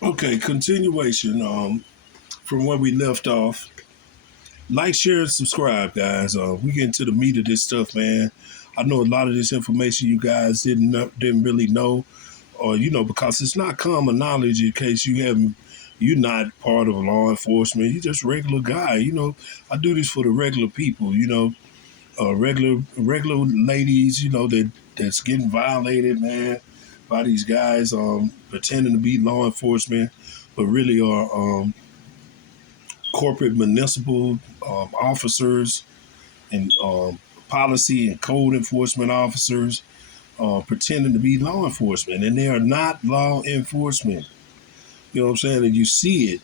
Okay, continuation. From where we left off. Like, share, and subscribe, guys. We get into the meat of this stuff, man. I know a lot of this information you guys didn't really know, or because it's not common knowledge. In case you're not part of law enforcement. You're just a regular guy. I do this for the regular people. Regular ladies. That's getting violated, man, by these guys pretending to be law enforcement, but really are corporate municipal officers and policy and code enforcement officers pretending to be law enforcement, and they are not law enforcement. You know what I'm saying? And you see it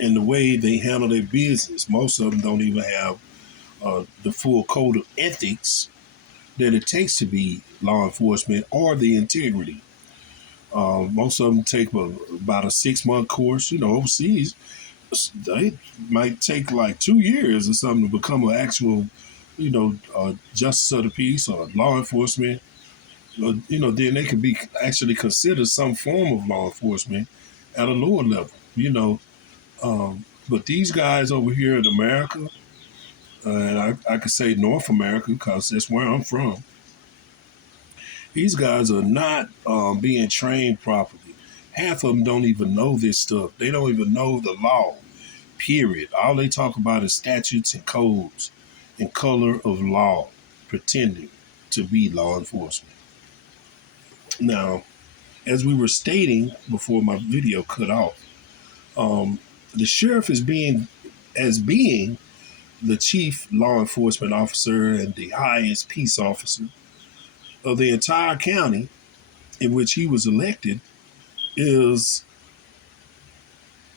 in the way they handle their business. Most of them don't even have the full code of ethics that it takes to be law enforcement or the integrity. Most of them take about a 6-month course. Overseas, they might take like 2 years or something to become an actual, justice of the peace or law enforcement. Then they could be actually considered some form of law enforcement at a lower level. But these guys over here in America, and I could say North America because that's where I'm from. These guys are not being trained properly. Half of them don't even know this stuff. They don't even know the law, period. All they talk about is statutes and codes and color of law, pretending to be law enforcement. Now, as we were stating before my video cut off, the sheriff is being the chief law enforcement officer and the highest peace officer of the entire county in which he was elected, is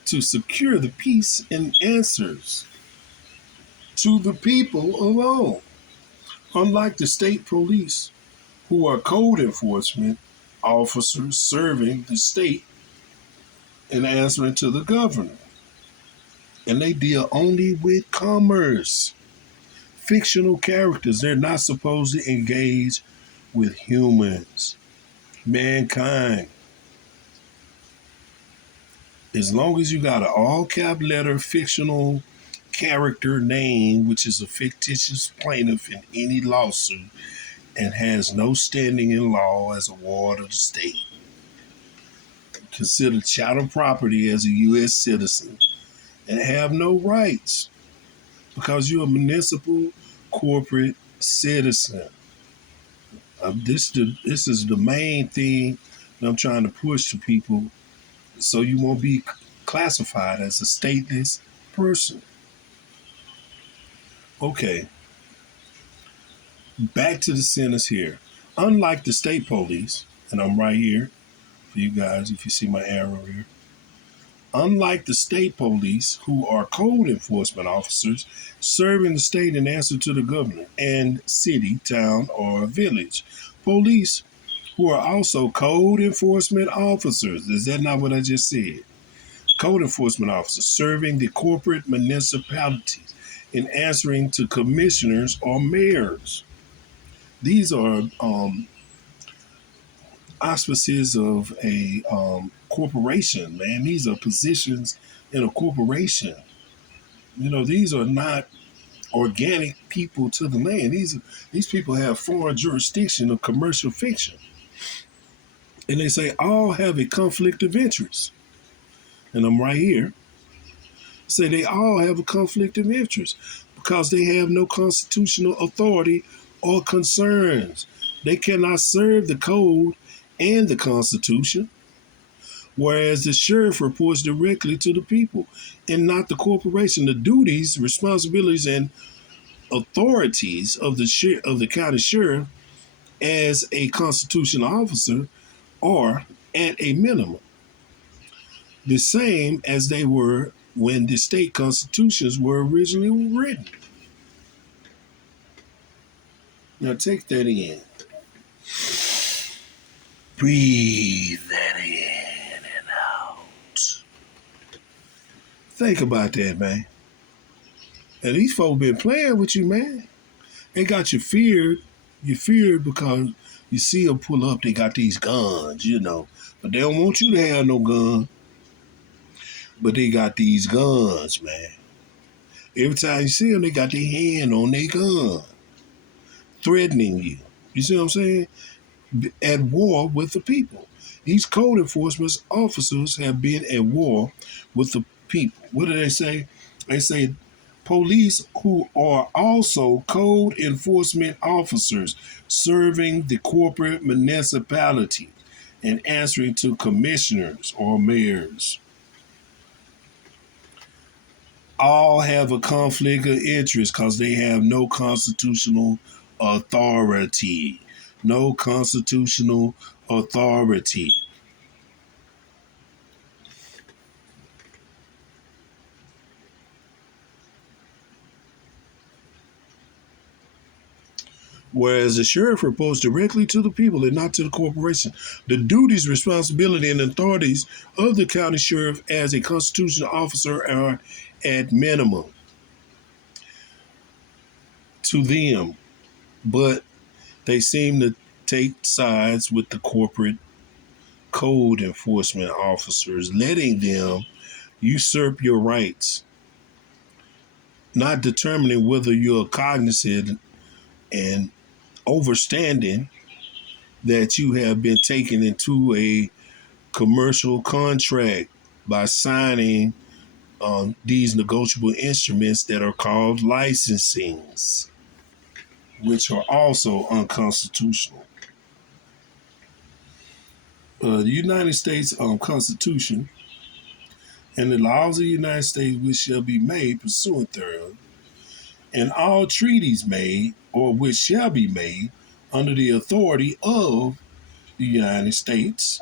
to secure the peace and answers to the people alone. Unlike the state police, who are code enforcement officers serving the state and answering to the governor. And they deal only with commerce. Fictional characters. They're not supposed to engage with humans, mankind. As long as you got an all cap letter fictional character name, which is a fictitious plaintiff in any lawsuit and has no standing in law as a ward of the state, considered chattel property as a U.S. citizen, and have no rights because you're a municipal corporate citizen. This is the main thing that I'm trying to push to people, so you won't be classified as a stateless person. Okay, back to the sentence here. Unlike the state police, and I'm right here for you guys if you see my arrow here. Unlike the state police, who are code enforcement officers serving the state in answer to the governor and city, town, or village, police, who are also code enforcement officers. Is that not what I just said? Code enforcement officers serving the corporate municipalities in answering to commissioners or mayors. These are auspices of a corporation, man. These are positions in a corporation. These are not organic people to the land. These people have foreign jurisdiction of commercial fiction. And they say all have a conflict of interest. And I'm right here. Say they all have a conflict of interest because they have no constitutional authority or concerns. They cannot serve the code and the Constitution, whereas the sheriff reports directly to the people and not the corporation. The duties, responsibilities, and authorities of the county sheriff as a constitutional officer are at a minimum the same as they were when the state constitutions were originally written. Now take that in. Breathe that in and out. Think about that, man. And these folks been playing with you, man. They got you feared. You feared because You see them pull up, they got these guns, but they don't want you to have no gun, but they got these guns, man. Every time you see them, they got their hand on their gun, threatening you. You see what I'm saying? At war with the people. These code enforcement officers have been at war with the people. What do they say? They say police who are also code enforcement officers serving the corporate municipality and answering to commissioners or mayors all have a conflict of interest because they have no constitutional authority. No constitutional authority. Whereas the sheriff reports directly to the people and not to the corporation. The duties, responsibility, and authorities of the county sheriff as a constitutional officer are at minimum to them, but they seem to take sides with the corporate code enforcement officers, letting them usurp your rights, not determining whether you're cognizant and overstanding that you have been taken into a commercial contract by signing these negotiable instruments that are called licensings, which are also unconstitutional. The United States Constitution and the laws of the United States which shall be made pursuant thereof, and all treaties made or which shall be made under the authority of the United States,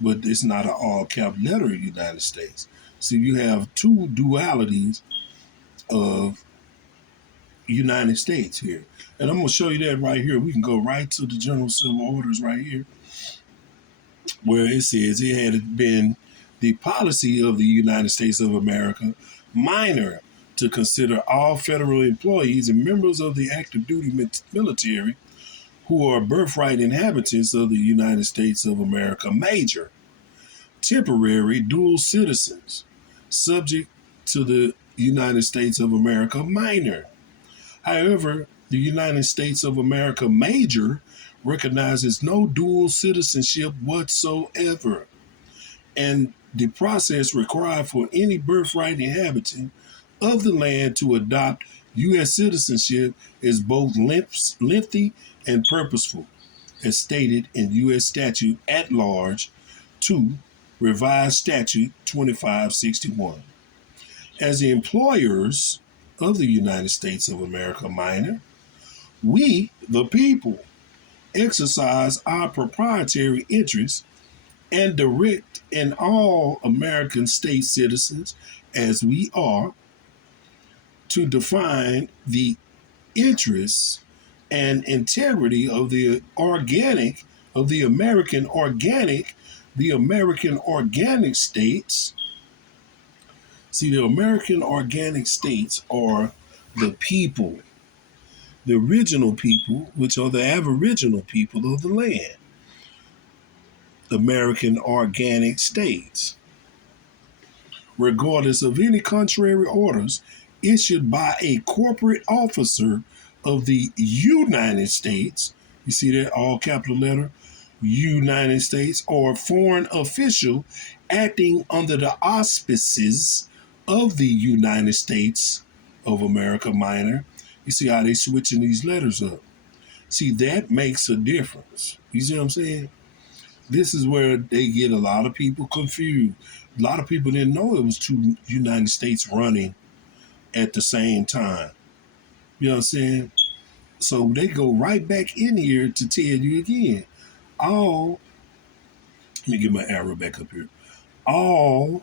but it's not an all cap letter United States. So you have two dualities of United States here. And I'm going to show you that right here. We can go right to the General Civil Orders right here, where it says it had been the policy of the United States of America minor to consider all federal employees and members of the active duty military who are birthright inhabitants of the United States of America major, temporary dual citizens, subject to the United States of America minor. However, the United States of America major recognizes no dual citizenship whatsoever, and the process required for any birthright inhabitant of the land to adopt U.S. citizenship is both lengthy and purposeful, as stated in U.S. Statute at Large 2, Revised Statute 2561. As the employers of the United States of America minor, we, the people, exercise our proprietary interests and direct in all American state citizens, as we are, to define the interests and integrity of the American organic states. See, the American organic states are the people, the original people, which are the aboriginal people of the land. American organic states, regardless of any contrary orders issued by a corporate officer of the United States. You see that all capital letter, United States, or foreign official acting under the auspices of the United States of America minor. You see how they switching these letters up. See, that makes a difference. You see what I'm saying? This is where they get a lot of people confused. A lot of people didn't know it was two United States running at the same time. You know what I'm saying? So they go right back in here to tell you again. Let me get my arrow back up here. All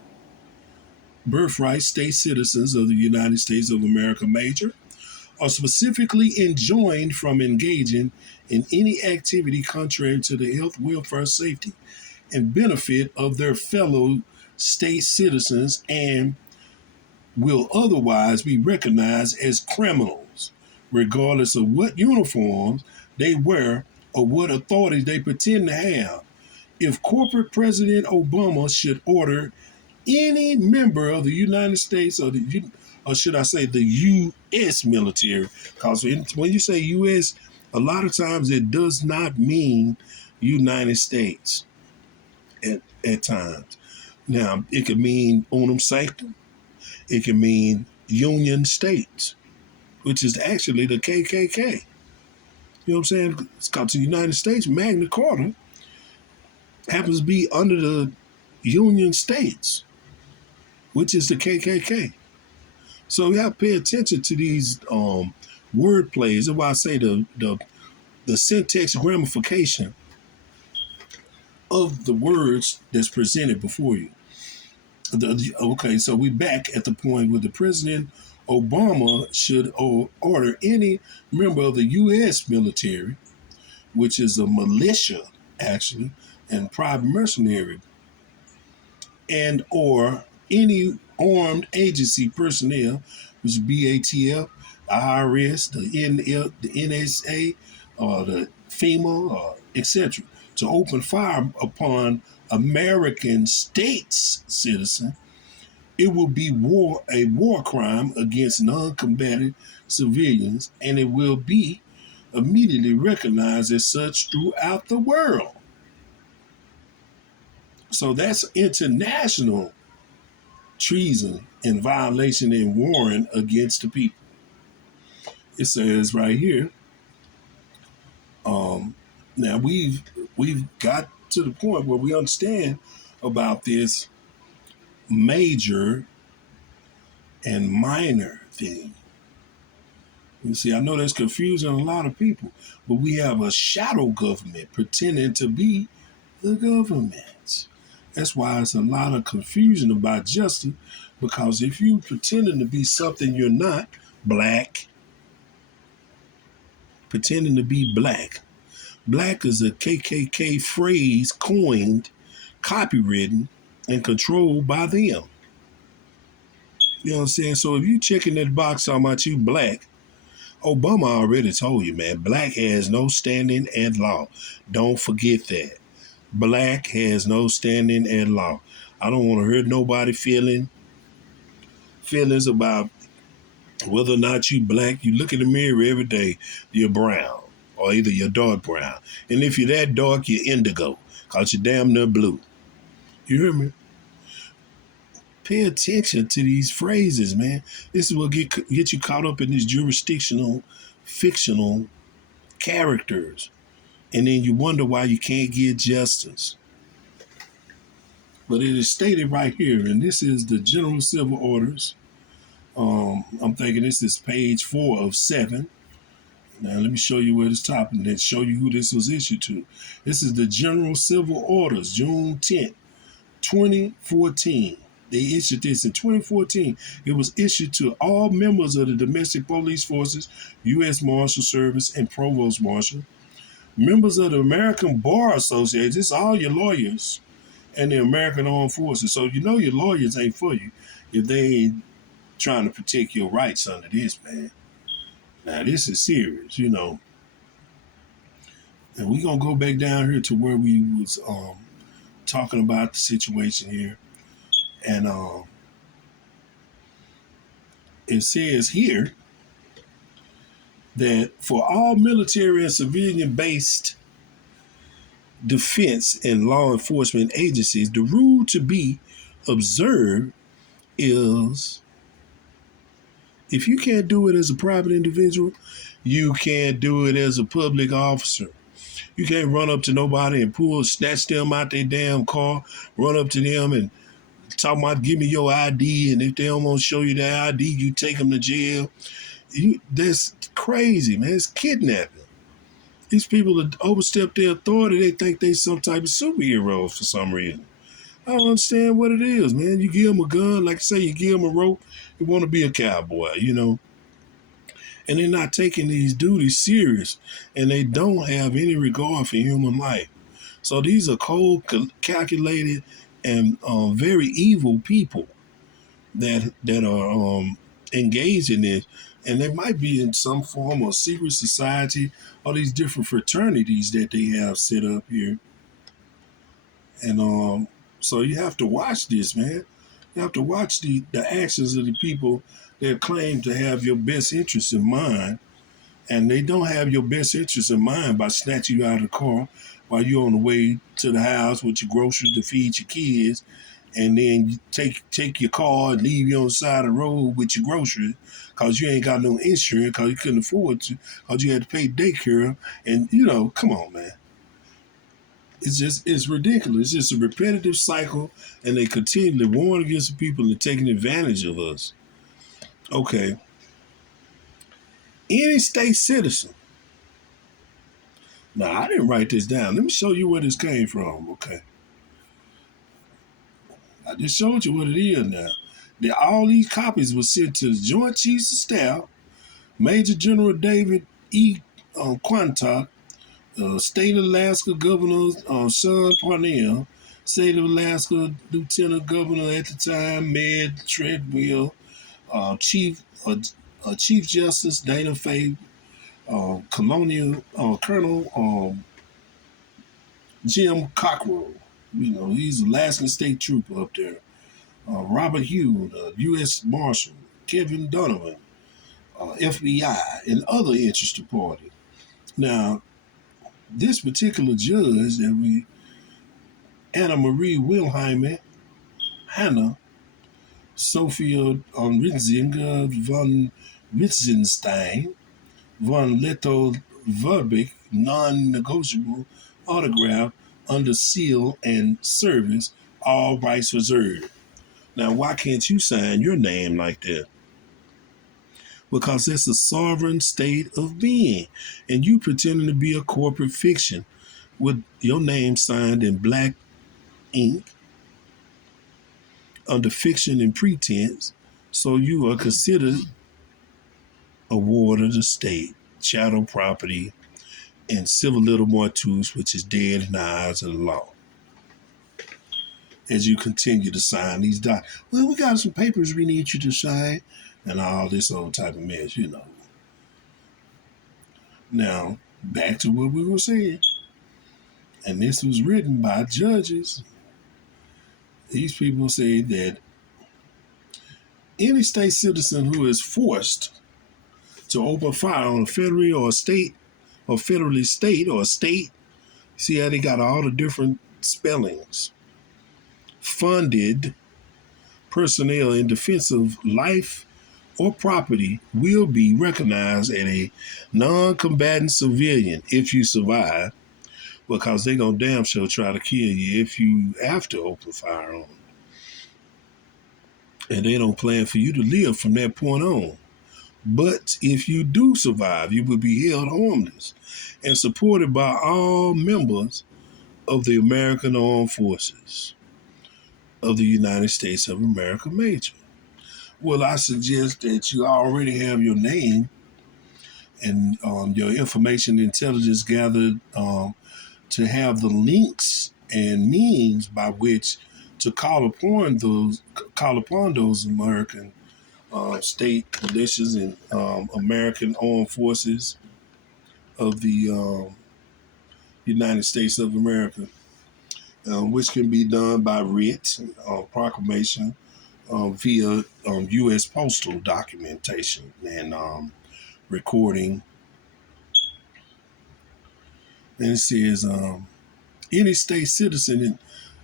birthright state citizens of the United States of America major are specifically enjoined from engaging in any activity contrary to the health, welfare, safety, and benefit of their fellow state citizens and will otherwise be recognized as criminals, regardless of what uniforms they wear or what authorities they pretend to have. If corporate President Obama should order any member of the United States or should I say the U.S. military, because when you say U.S., a lot of times it does not mean United States at times. Now, it could mean unum sanctum. It can mean Union States, which is actually the KKK. You know what I'm saying? It's called the United States Magna Carta happens to be under the Union States, which is the KKK. So we have to pay attention to these word plays. That's why I say the syntax ramification of the words that's presented before you. Okay, so we back at the point where the President Obama should order any member of the U.S. military, which is a militia, actually, and private mercenary, and or any armed agency personnel, which is BATF, IRS, the NSA, or the FEMA, or etc., to open fire upon American states citizen. It will be a war crime against non-combatant civilians, and it will be immediately recognized as such throughout the world. So that's international treason and violation and warrant against the people. It says right here. Now we've got to the point where we understand about this major and minor thing. You see, I know that's confusing a lot of people, but we have a shadow government pretending to be the government. That's why it's a lot of confusion about justice, because if you pretending to be something you're not, black, pretending to be black. Black is a KKK phrase coined, copywritten, and controlled by them. You know what I'm saying? So if you checking that box talking about you black, Obama already told you, man, black has no standing at law. Don't forget that. Black has no standing at law. I don't want to hurt nobody feelings about whether or not you black. You look in the mirror every day, you're brown, or either you're dark brown. And if you're that dark, you're indigo, because you're damn near blue. You hear me? Pay attention to these phrases, man. This is what get you caught up in these jurisdictional, fictional characters. And then you wonder why you can't get justice. But it is stated right here, and this is the General Civil Orders. I'm thinking this is page 4 of 7. Now let me show you where this top and then show you who this was issued to. This is the General Civil Orders, June 10th, 2014. They issued this in 2014. It was issued to all members of the Domestic Police Forces, U.S. Marshal Service, and Provost Marshal, members of the American Bar Association. This is all your lawyers, and the American Armed Forces. So you know your lawyers ain't for you if they ain't trying to protect your rights under this, man. Now this is serious, you know. And we're gonna go back down here to where we was talking about the situation here. And it says here that for all military and civilian based defense and law enforcement agencies, the rule to be observed is if you can't do it as a private individual, you can't do it as a public officer. You can't run up to nobody and snatch them out their damn car, run up to them and talk about give me your ID, and if they don't want to show you their ID, you take them to jail. That's crazy, man. It's kidnapping. These people that overstep their authority, they think they some type of superhero for some reason. I don't understand what it is, man. You give them a gun, like I say, you give them a rope, you want to be a cowboy, you know. And they're not taking these duties serious, and they don't have any regard for human life. So these are cold, calculated, and very evil people that are engage in this. And they might be in some form of secret society, all these different fraternities that they have set up here. And so you have to watch this, man. You have to watch the actions of the people that claim to have your best interests in mind. And they don't have your best interests in mind by snatching you out of the car while you're on the way to the house with your groceries to feed your kids, and then you take your car and leave you on the side of the road with your groceries because you ain't got no insurance because you couldn't afford to because you had to pay daycare. And, come on, man. It's ridiculous. It's just a repetitive cycle, and they continually warn against the people that are taking advantage of us. Okay. Any state citizen. Now, I didn't write this down. Let me show you where this came from, okay? I just showed you what it is now. All these copies were sent to the Joint Chiefs of Staff, Major General David E. Quantock, State of Alaska Governor Sean Parnell, State of Alaska Lieutenant Governor at the time, Med Treadwell, Chief Justice Dana Faye, Colonel Jim Cockrell. He's Alaskan State Trooper up there. Robert Hugh, U.S. Marshal, Kevin Donovan, FBI, and other interested parties. Now, this particular judge Anna Marie Wilhelmine, Hannah, Sophia Ritzinger von Wittgenstein, von Leto Verbeek, non-negotiable autograph under seal and service, all rights reserved. Now, why can't you sign your name like that? Because it's a sovereign state of being, and you pretending to be a corporate fiction with your name signed in black ink under fiction and pretense, so you are considered a ward of the state, chattel property, and civil little mortus, which is dead in the eyes of the law. As you continue to sign these documents, well, we got some papers we need you to sign, and all this old type of mess, Now, back to what we were saying. And this was written by judges. These people say that any state citizen who is forced to open fire on a federally or state or federally state or state, see how they got all the different spellings, funded personnel in defense of life or property will be recognized as a non-combatant civilian if you survive, because they're going to damn sure try to kill you if you have to open fire on them. And they don't plan for you to live from that point on. But if you do survive, you will be held harmless and supported by all members of the American Armed Forces of the United States of America, Major. Well, I suggest that you already have your name and your information intelligence gathered to have the links and means by which to call upon those American state militias and American Armed Forces of the United States of America, which can be done by writ, proclamation, via U.S. postal documentation and recording. And it says, any state citizen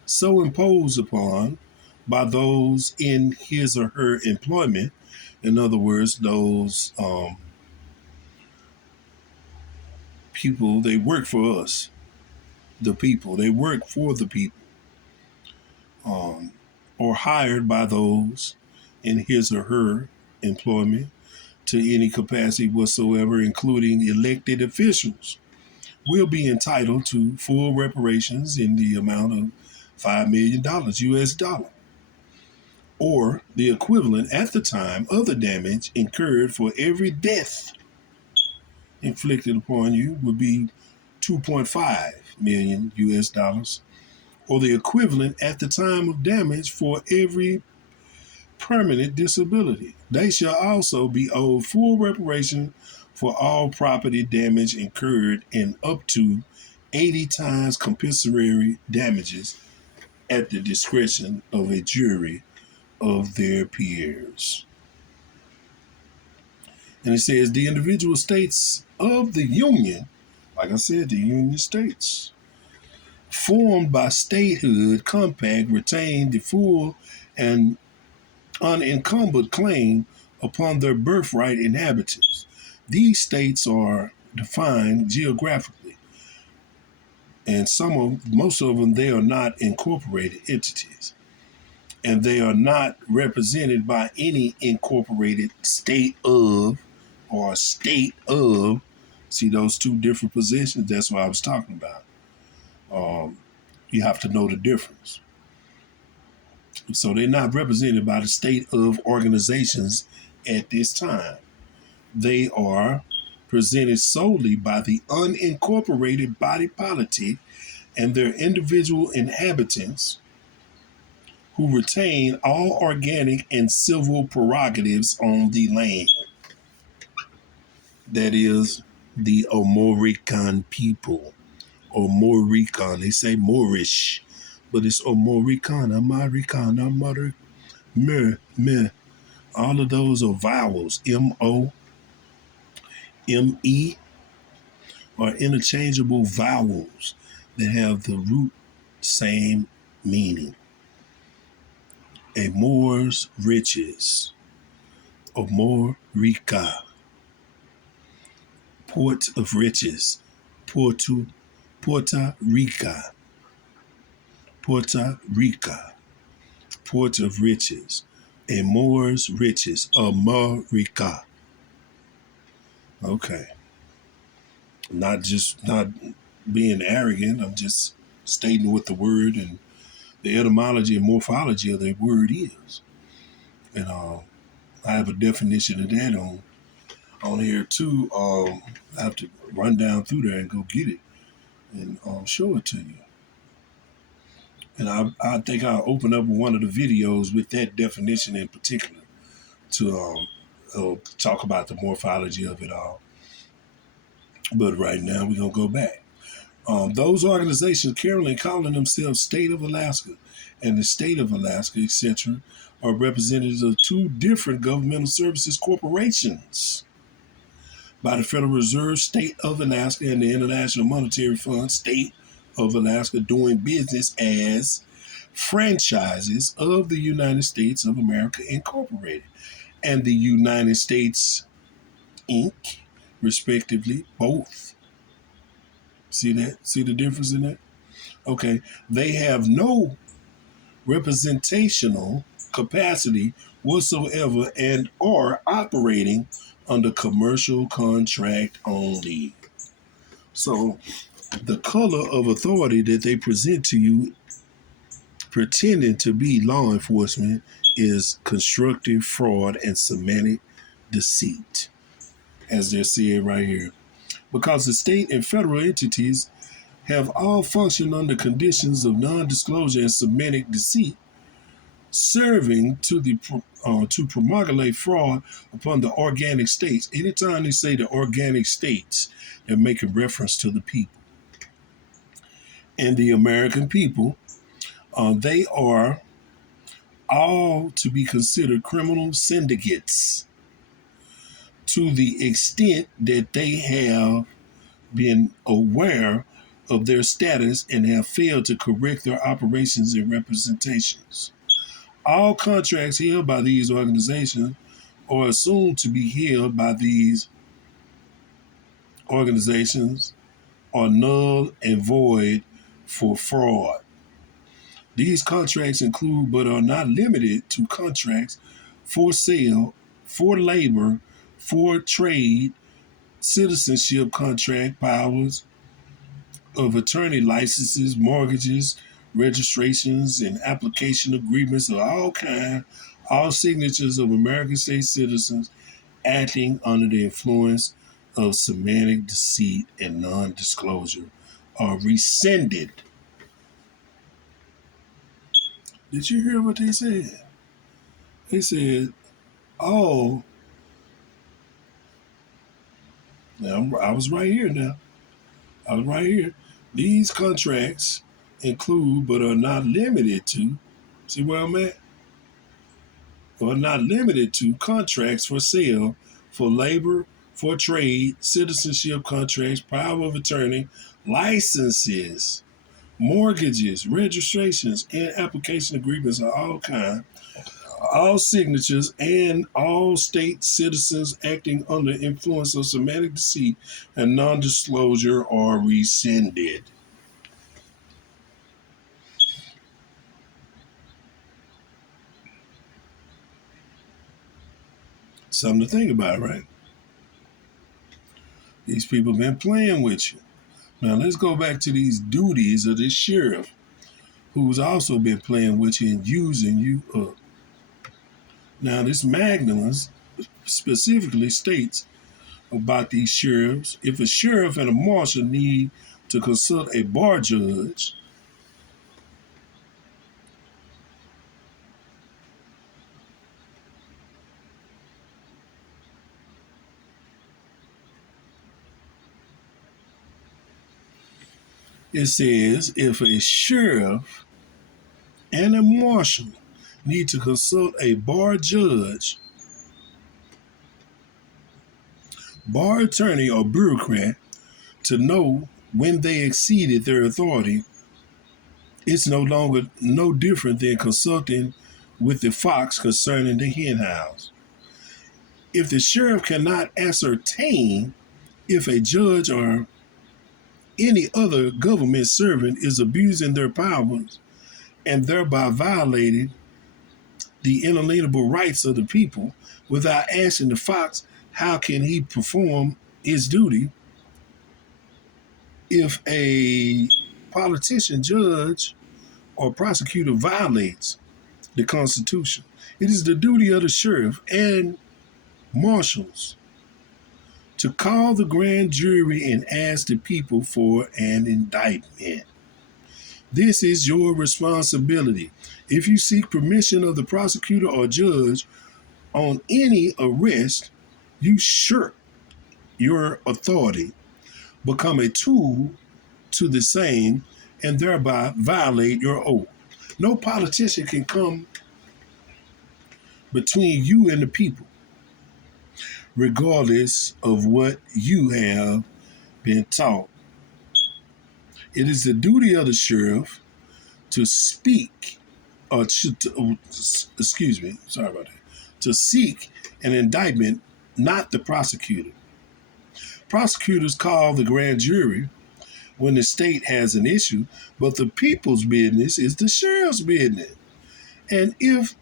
so imposed upon by those in his or her employment, in other words, those people, they work for us, the people, they work for the people, or hired by those in his or her employment to any capacity whatsoever, including elected officials, will be entitled to full reparations in the amount of $5 million US dollar, or the equivalent at the time of the damage incurred for every death inflicted upon you would be 2.5 million US dollars, or the equivalent at the time of damage for every permanent disability. They shall also be owed full reparation for all property damage incurred in up to 80 times compensatory damages at the discretion of a jury of their peers. And it says the individual states of the Union, like I said, the Union States, formed by statehood compact, retain the full and unencumbered claim upon their birthright inhabitants. These states are defined geographically, and most of them, they are not incorporated entities, and they are not represented by any incorporated state of or state of. See those two different positions? That's what I was talking about. You have to know the difference. So they're not represented by the state of organizations at this time. They are presented solely by the unincorporated body politic and their individual inhabitants who retain all organic and civil prerogatives on the land. That is the Omorican people. Omorican. They say Moorish, but it's Omorican, Americana, mother, me. All of those are vowels. M-O, M-E are interchangeable vowels that have the root same meaning. A Moor's riches. Omorica. Port of riches. Puerto Rica. Puerto Rica. Port of riches. A Moor's riches. America. Okay. Not being arrogant. I'm just stating what the word and the etymology and morphology of the word is. And I have a definition of that on here too. I have to run down through there and go get it and show it to you. And I think I'll open up one of the videos with that definition in particular to talk about the morphology of it all. But right now we're going to go back. Those organizations currently calling themselves State of Alaska and the State of Alaska, etc., are representatives of two different governmental services corporations by the Federal Reserve, State of Alaska, and the International Monetary Fund, State of Alaska, doing business as franchises of the United States of America Incorporated and the United States Inc., respectively, both. See that? See the difference in that? Okay. They have no representational capacity whatsoever and are operating under commercial contract only. So the color of authority that they present to you pretending to be law enforcement is constructive fraud and semantic deceit, as they're saying right here. Because the state and federal entities have all functioned under conditions of non-disclosure and semantic deceit, serving to promulgate fraud upon the organic states. Anytime they say the organic states, they're making reference to the people. And the American people, they are all to be considered criminal syndicates to the extent that they have been aware of their status and have failed to correct their operations and representations. All contracts held by these organizations are assumed to be held by these organizations are null and void for fraud. These contracts include but are not limited to contracts for sale, for labor, for trade, citizenship contract, powers of attorney licenses, mortgages, registrations, and application agreements of all kinds, all signatures of American state citizens acting under the influence of semantic deceit and non-disclosure are rescinded. Did you hear what they said? They said, oh, now I was right here now. I was right here. These contracts include but are not limited to, see where I'm at? Are not limited to contracts for sale, for labor, for trade, citizenship contracts, power of attorney, licenses, mortgages, registrations, and application agreements of all kinds, all signatures, and all state citizens acting under influence of semantic deceit and non-disclosure are rescinded. Something to think about, right? These people have been playing with you. Now let's go back to these duties of this sheriff who's also been playing with you and using you up. Now this magnum specifically states about these sheriffs: if a sheriff and a marshal need to consult a bar judge, it says if a sheriff and a marshal need to consult a bar judge, bar attorney, or bureaucrat to know when they exceeded their authority, it's no longer no different than consulting with the fox concerning the hen house. If the sheriff cannot ascertain if a judge or any other government servant is abusing their powers and thereby violating the inalienable rights of the people without asking the fox how can he perform his duty, if a politician, judge, or prosecutor violates the Constitution, it is the duty of the sheriff and marshals to call the grand jury and ask the people for an indictment. This is your responsibility. If you seek permission of the prosecutor or judge on any arrest, you shirk your authority, become a tool to the same, and thereby violate your oath. No politician can come between you and the people, regardless of what you have been taught. It is the duty of the sheriff to speak, or excuse me, sorry about that, to seek an indictment, not the prosecutor. Prosecutors call the grand jury when the state has an issue, but the people's business is the sheriff's business. And if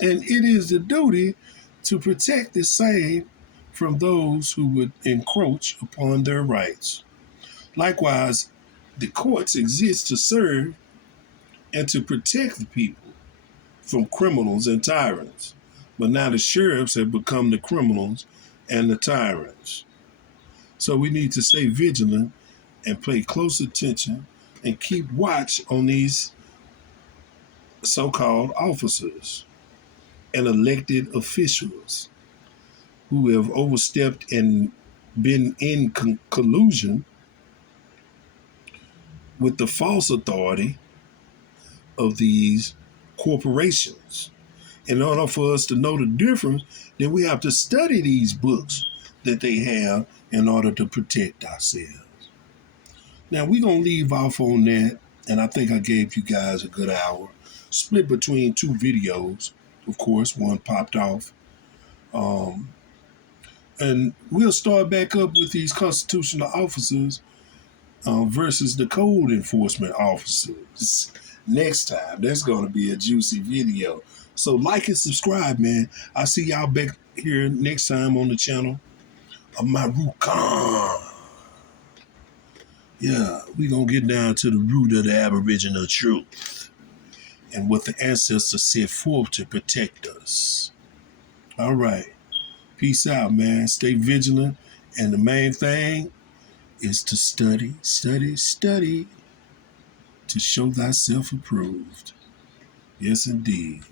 and it is the duty to protect the same from those who would encroach upon their rights. Likewise, the courts exist to serve and to protect the people from criminals and tyrants. But now the sheriffs have become the criminals and the tyrants. So we need to stay vigilant and pay close attention and keep watch on these so-called officers and elected officials who have overstepped and been in collusion with the false authority of these corporations. In order for us to know the difference, then we have to study these books that they have in order to protect ourselves. Now, we're going to leave off on that, and I think I gave you guys a good hour, split between two videos. Of course, one popped off. And we'll start back up with these constitutional officers versus the code enforcement officers next time. That's going to be a juicy video. So like and subscribe, man. I'll see y'all back here next time on the channel of my Rukon. Yeah, we going to get down to the root of the Aboriginal truth and what the ancestors set forth to protect us. All right. Peace out, man. Stay vigilant. And the main thing is to study, study, study to show thyself approved. Yes, indeed.